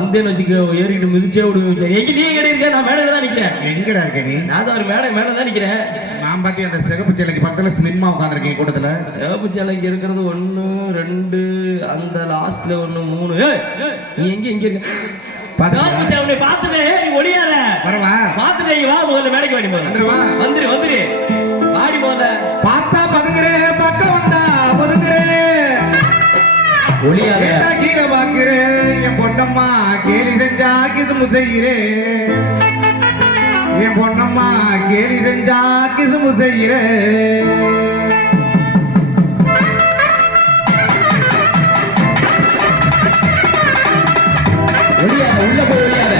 வந்தேன்னு வச்சுக்க ஏறிட்டு மிதிச்சே விடுங்க. எங்க நீ எங்க இருக்க? நான் மேடையில தான் நிக்கிறேன். எங்கடா இருக்க நீ? நான் தான் ஒரு மேல தான் நிக்கிறேன். நான் பாத்தி அந்த சிகப்பு சேலைக்கு பக்கத்துல ஸ்லிம்மா உட்காந்துருக்கேன் கூட்டத்துல. சிகப்பு சேலைக்கு இருக்கிறது 1 2 அந்த லாஸ்ட்ல 1 3. நீ எங்க இருக்க? சிகப்பு சேலை பாத்துட்டே நீ ஒளியாத. வரவா பாத்துட்டே வா, முதல்ல மேடைக்கு வாடி போற. வந்துரு வாடி போல. பார்த்தா பதுங்குறே, பக்கம் வந்தா பதுங்குறே. ஒளியாத கீழே பாக்குறேன். என் பொண்ணம்மா கேலி செஞ்சா கிசுமு செய்கிறேன். என் பொண்ணம்மா கேலி செஞ்சா கிசுமு செய்கிறேன். ஒளியாத, உள்ள போய் ஒளியாத.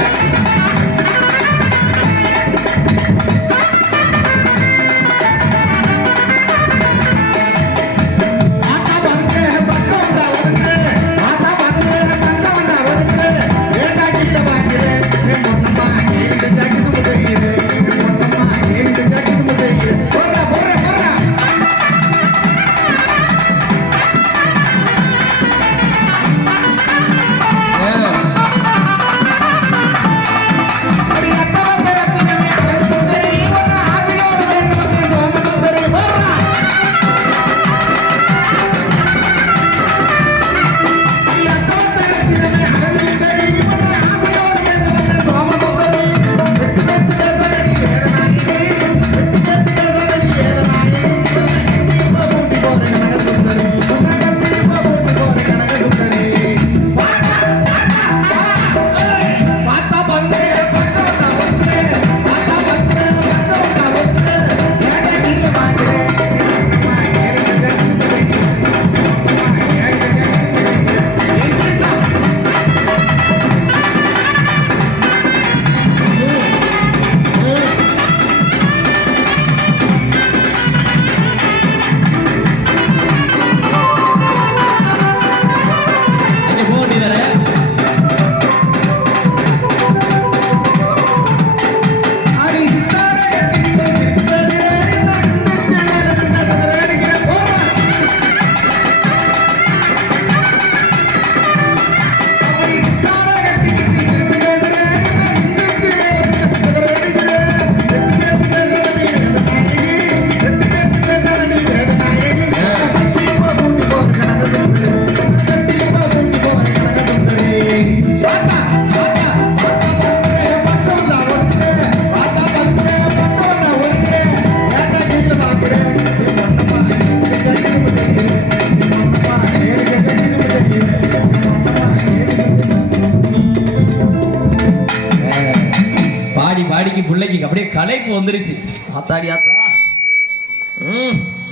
அப்படியே களைப்பு வந்துருச்சு. ஆத்தாடி ஆத்தா,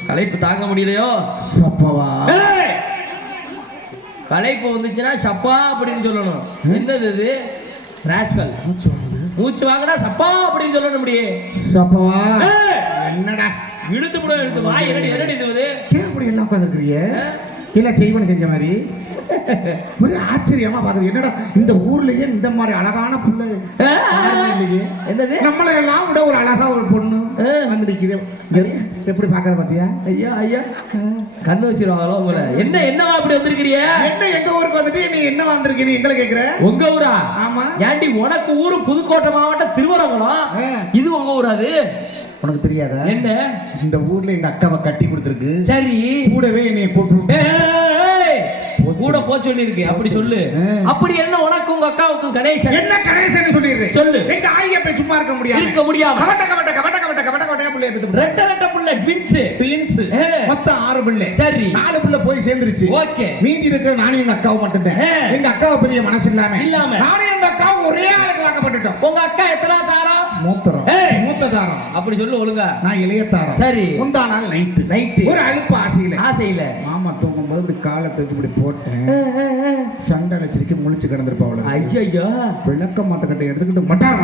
களைப்பு தாங்க முடியலையோ. சப்பவா களைப்பு வந்துச்சுன்னா சப்பா அப்படின்னு சொல்லணும். என்னது இது? ராஸ்கல். மூச்சு வாங்கினா சப்பா அப்படின்னு சொல்லணும். முடியே சப்பவா என்னடா இழுத்து கூட இழுத்து வா. என்னடி இது? ஏன் அப்படி எல்லாம் உட்காந்துருக்கிறீங்க? இல்ல செய்வன செஞ்ச மாதிரி ஒரு ஆச்சரியமா பாக்குது. என்னடா இந்த ஊர்லயே இந்த மாதிரி அழகான புள்ள இல்லையே. என்னது? நம்மள எல்லாம் விட ஒரு அழகா ஒரு பொண்ணு வந்து நிக்குது. எப்படி பாக்குற பாத்தியா? ஐயா ஐயா கண்ணு வச்சிருவாங்களோ உங்களை. என்னவா அப்படி வந்திருக்கிறீங்க? என்ன எங்க ஊருக்கு வந்துட்டு நீ என்னவா வந்திருக்கீங்க எங்களை கேக்குற? உங்க ஊரா? ஆமா. ஏண்டி உனக்கு ஊரு புதுக்கோட்டை மாவட்டம் திருவரங்குளம். இது உங்க ஊரா? அது உனக்கு தெரியாதா? என்ன இந்த ஊர்ல எங்க அக்காவை கட்டி கொடுத்துருக்கு. சரி, கூடவே என்னைய போட்டு கூட போ சொல்லி இருக்கு. அப்படி சொல்லு. அப்படி என்ன உனக்கு உங்க அக்காவுக்கும் கணேசன்? என்ன கணேசன் சொல்லிடுறேன் சொல்லு. எங்க ஆயியா போய் சும்மா இருக்க முடியாம கவட்ட புள்ளைய பெத்து ரெட்ட புள்ள ட்வின்ஸ் மொத்தம் 6 பிள்ளை. சரி, 4 பிள்ளை போய் சேர்ந்துருச்சு. ஓகே, மீதி இருக்கிற நானும் எங்க அக்காவும் மட்டும்தான். எங்க அக்காவை பெரிய மனசு இல்லாம நானும் எங்க அக்காவும் ஒரே ஆளுக்கு வாக்கப்பட்டுட்டோம். உங்க அக்கா எத்தனை தாரம்? மூத்த தாரம். அப்படி சொல்லு ஒழுங்கா. நான் இளைய தாரம். சரி, முந்தா நாள் நைட்டு ஒரு அழுப்பு ஆசையில மாமா தூங்கும்போது இப்படி காலை தூக்கி இப்படி போட்டேன். சண்டை அழைச்சிருக்கு முழிச்சு கிடந்திருப்பாள். ஐயோ, விளக்க மாத்த கட்டை எடுத்துக்கிட்டு மட்டார்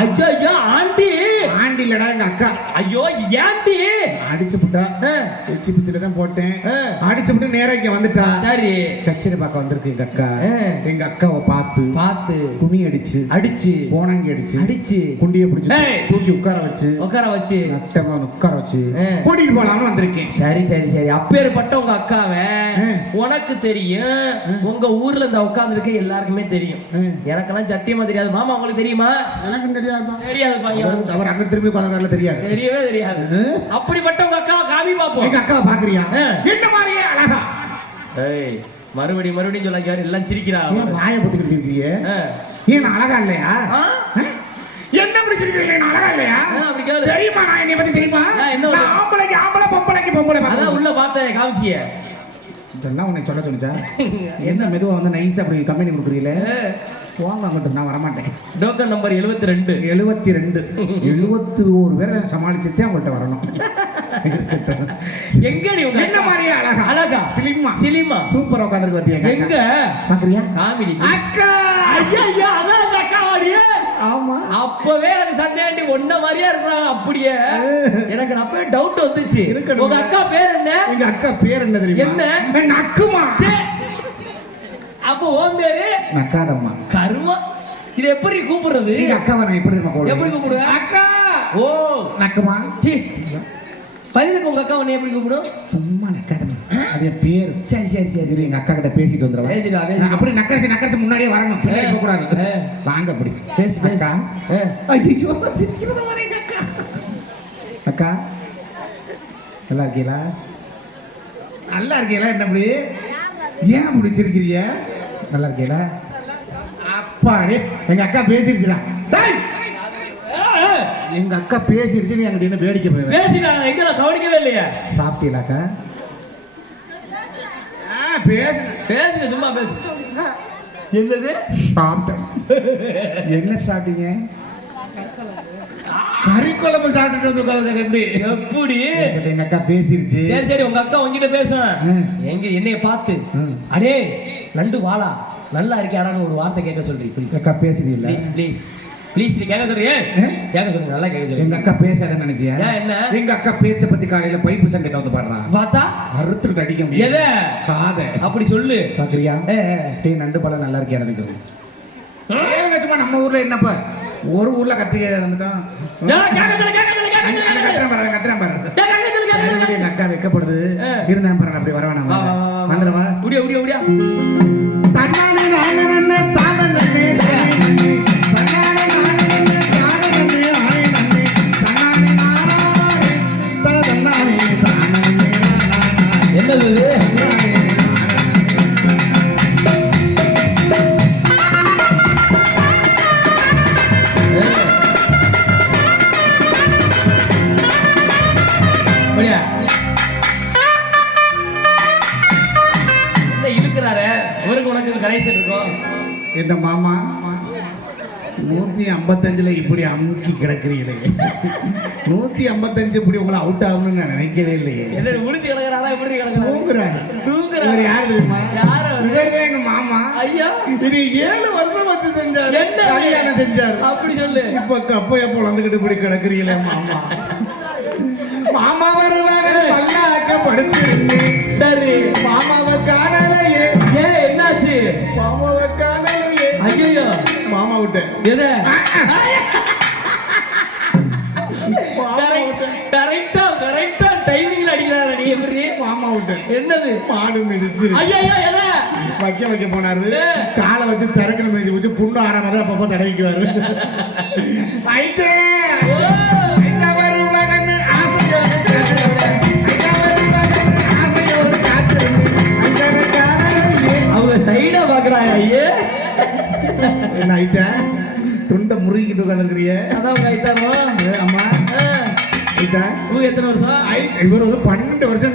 ஐயோ ஆண்டி இல்லடா எங்க அக்கா. ஐயோ ஏண்டி அடிச்சு புட்டா. எச்சி பித்தில தான் போட்டேன். அடிச்சு புட்டு நேரா இங்க வந்துட்டா. சரி, கச்சேரி பார்க்க வந்திருக்கு எங்க அக்கா. எங்க அக்காவை பார்த்து குமி அடிச்சு போனாங்க அடிச்சு குண்டியை பிடிச்சு தூக்கி உட்கார வச்சு நட்டமா உட்கார வச்சு கூட்டிட்டு போலாம்னு வந்திருக்கேன். சரி அப்பேற்பட்ட உங்க அக்காவை உனக்கு தெரியும், உங்க ஊர்ல இந்த உட்கார்ந்து இருக்க எல்லாருக்குமே தெரியும். எனக்கெல்லாம் சத்தியமா தெரியாது. மாமா உங்களுக்கு தெரியுமா? எனக்கும் தெரியாது. தெரியாது பையன். அவர் அங்க திரும்பி உட்கார்ந்து தெரியாது. தெரியவே தெரியாது. அப்படிப்பட்ட உங்க அக்காவை காமி பாப்போம். எங்க அக்காவை பாக்குறியா? என்ன மாதிரியே அழகா. ஏய் மறுபடியும் சொல்லாங்க, எல்லாம் சிரிக்கிறா. வாயை பொத்துக்கிட்டு இருக்கீங்க. ஏன் அழகா இல்லையா? என்ன பிடிச்சிருக்கீங்க? நான் அழகா இல்லையா? அப்படி கேளு. தெரியுமா நான் என்னை பத்தி தெரியுமா? என்ன ஆம்பளைக்கு ஆம்பளை, பொம்பளைக்கு பொம்பளை. அதான் உள்ள பார்த்தேன் காமிச்சிய. இதெல்லாம் உன்னை சொல்ல சொல்லிச்சா? என்ன மெதுவா வந்து நைஸா அப்படி கம்பெனி கொடுக்குறீங்களே? வாங்க அங்கிட்டு, நான் வரமாட்டேன். Token number 72. 71 பேரை சமாளிச்சுட்டே அவங்கள்ட்ட வரணும். எங்க நீ என்ன மாதிரியா அழகா? அழகா சிலிமா சூப்பரா உட்கார்ந்திருக்கு பாத்தியா? எங்க பாக்குறியா? காமெடி அக்கா. ஐயா அதான் அந்த அக்கா வாடியே. ஆமா, அப்பவே எனக்கு சந்தேகம், ஒன்ன மாதிரியா இருக்கிறாங்க. அப்படியே எனக்கு அப்பவே டவுட் வந்துச்சு. உங்க அக்கா பேர் என்ன? எங்க அக்கா பேர் என்ன தெரியுமா? என்ன? நக்குமா. அப்ப ஓம் பேரு நக்காதம்மா. கருமா. இது எப்படி கூப்பிடுறது? எங்க அக்காவை நான் எப்படி கூப்பிடுவேன்? எப்படி கூப்பிடுவேன்? அக்கா. ஓ நக்குமா. சி பதிலுக்கு உங்க அக்கா உன்னை எப்படி கூப்பிடும்? சும்மா நக்காதம்மா, அது என் பேர். சரி எங்க அக்கா கிட்ட பேசிட்டு வந்துடுவேன். அப்படி நக்கரிச்சு முன்னாடியே வரணும், பின்னாடி போக கூடாது. வாங்க அப்படி பேசு. அக்கா. ஐயோ சிரிக்கிறது மாதிரி எங்க அக்கா. அக்கா நல்லா இருக்கீங்களா? நல்லா இருக்கீங்களா? என்ன அப்படி ஏன் பிடிச்சிருக்கிறீங்க? நல்லா இருக்கீங்களா? அப்பாடே எங்க அக்கா பேசிருச்சுடா. எங்க அக்கா பேசிருச்சு, நீ அங்கிட்ட என்ன வேடிக்கை போய் பேசினாங்க. எங்க நான் கவனிக்கவே இல்லையா? சாப்பிட்டீங்களாக்கா? பேசுங்க, சும்மா பேசு. என்னது சாப்பிட்டேன்? என்ன சாப்பிட்டீங்க? கறி குழம்பு சாப்பிட்டுட்டு வந்து எப்படி எங்க அக்கா பேசிருச்சு. சரி உங்க அக்கா உங்ககிட்ட பேசும். என்னைய பார்த்து அடே நண்டு வாழா நல்லா இருக்கியாடான்னு ஒரு வார்த்தை கேட்க சொல்றீங்க. அக்கா பேசுறீங்களா? ப்ளீஸ் நீ கேட்க சொல்றியே? கேட்க சொல்லுங்க, நல்லா கேட்க சொல்லுங்க. எங்க அக்கா பேசாதன்னு நினைச்சியா? என்ன? எங்க அக்கா பேச்ச பத்தி காலையில பைப்பு சண்டை வந்து பாடுறான். பார்த்தா அறுத்துட்டு அடிக்க முடியும். எதை காதை அப்படி சொல்லு. பாக்குறியா? டேய் நண்டு பழம் நல்லா இருக்கியா நினைக்கிறது? சும்மா நம்ம ஊர்ல என்னப்பா, ஒரு ஊர்ல கத்திரிக்காய் இருந்துட்டான். கத்திரம் பாரு. எங்க அக்கா வைக்கப்படுது. இருந்தான் பாரு, அப்படி வரவேணா வந்துடுவா. உடியா தன்னானே நானே நன்னே தானே நன்னே நன்னே தன்னானே நானே நன்னே தானே நன்னே ஆனே நன்னே தன்னானே நானே தன்னானே தானே நன்னே என்னது இது? இந்த மாமா 155 இப்படி அமுக்கி கிடக்குறீங்களே. 155 இப்படி உங்களை அவுட் ஆகணும்னு நான் நினைக்கவே இல்லையே. முடிச்சு கிடக்குறாரா? எப்படி கிடக்குறாரு? தூங்குறாரு. யாரு தெரியுமா? இவர்தான் எங்க மாமா. ஐயா இது 7 வருஷம் வச்சு செஞ்சாரு, கல்யாணம் செஞ்சாரு. அப்படி சொல்லு. இப்ப கப்பைய பொழந்துக்கிட்டு இப்படி கிடக்குறீங்களே மாமா. மாமா வருவாங்க பல்லாக்க படுத்திருந்தேன். சரி மாமாவை காணலையே. என்னாச்சு? மாமாவை காணலையே. ஐயோ மாமா விட்டு எது? கரெக்டா டைமிங்ல அடிக்கிறாரு. நீ எப்படி? மாமா விட்டு என்னது? மாடு மிதிச்சு வைக்க போனாரு. காலை வச்சு திறக்கணும் மிதிச்சு வச்சு புண்ணு ஆறாமதான் அப்பப்போ தடவிக்குவாரு. ஐத்தே சைடா பாக்குறாயா? என்ன ஐட்டா துண்ட முறுகிட்டு உட்காந்துருக்கிறிய? அதான் உங்க ஐட்டாரோ? அம்மா ஐட்டா உங்க எத்தனை வருஷம்? இவர் வந்து 12 வருஷம்.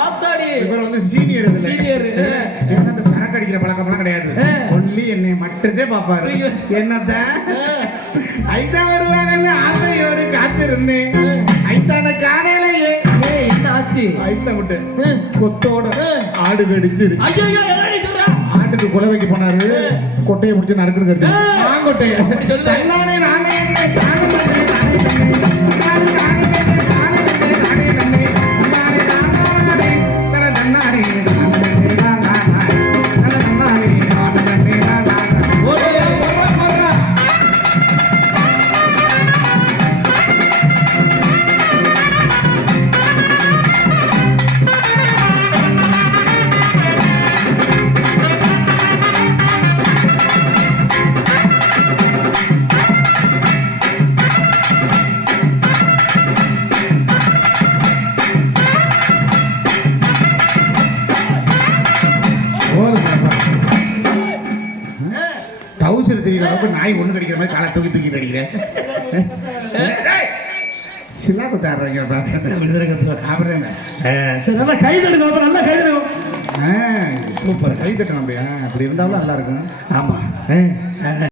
ஆத்தாடி இவர் வந்து சீனியர். அந்த சரக்கு அடிக்கிற பழக்கம்லாம் கிடையாது. ஒன்லி என்னை மட்டும்தே பாப்பாரு. என்னத்த ஐட்டா வருவாங்கன்னு ஆசையோடு காத்திருந்தேன். ஐட்டான காணையிலேயே என்ன ஆச்சு? ஐட்டா விட்டு கொத்தோட ஆடு கடிச்சிருச்சு. ஆட்டுக்கு குலை வைக்க போனாரு. கொட்டையை முடிச்சு நறுக்குன்னு கட்டு கொட்டையை நானே நானே டவுசர் தெரியல அளவுக்கு நாய் ஒண்ணு கடிக்கிற மாதிரி காலை தூக்கிட்டு அடிக்கிறேன். சிலா குத்தாடுறீங்க அப்படிதானே. சரி நல்லா கை தட்டுங்க, நல்லா கை தட்டுங்க. சூப்பர், கை தட்டணும் அப்படியா? அப்படி இருந்தாலும் நல்லா இருக்கும். ஆமா.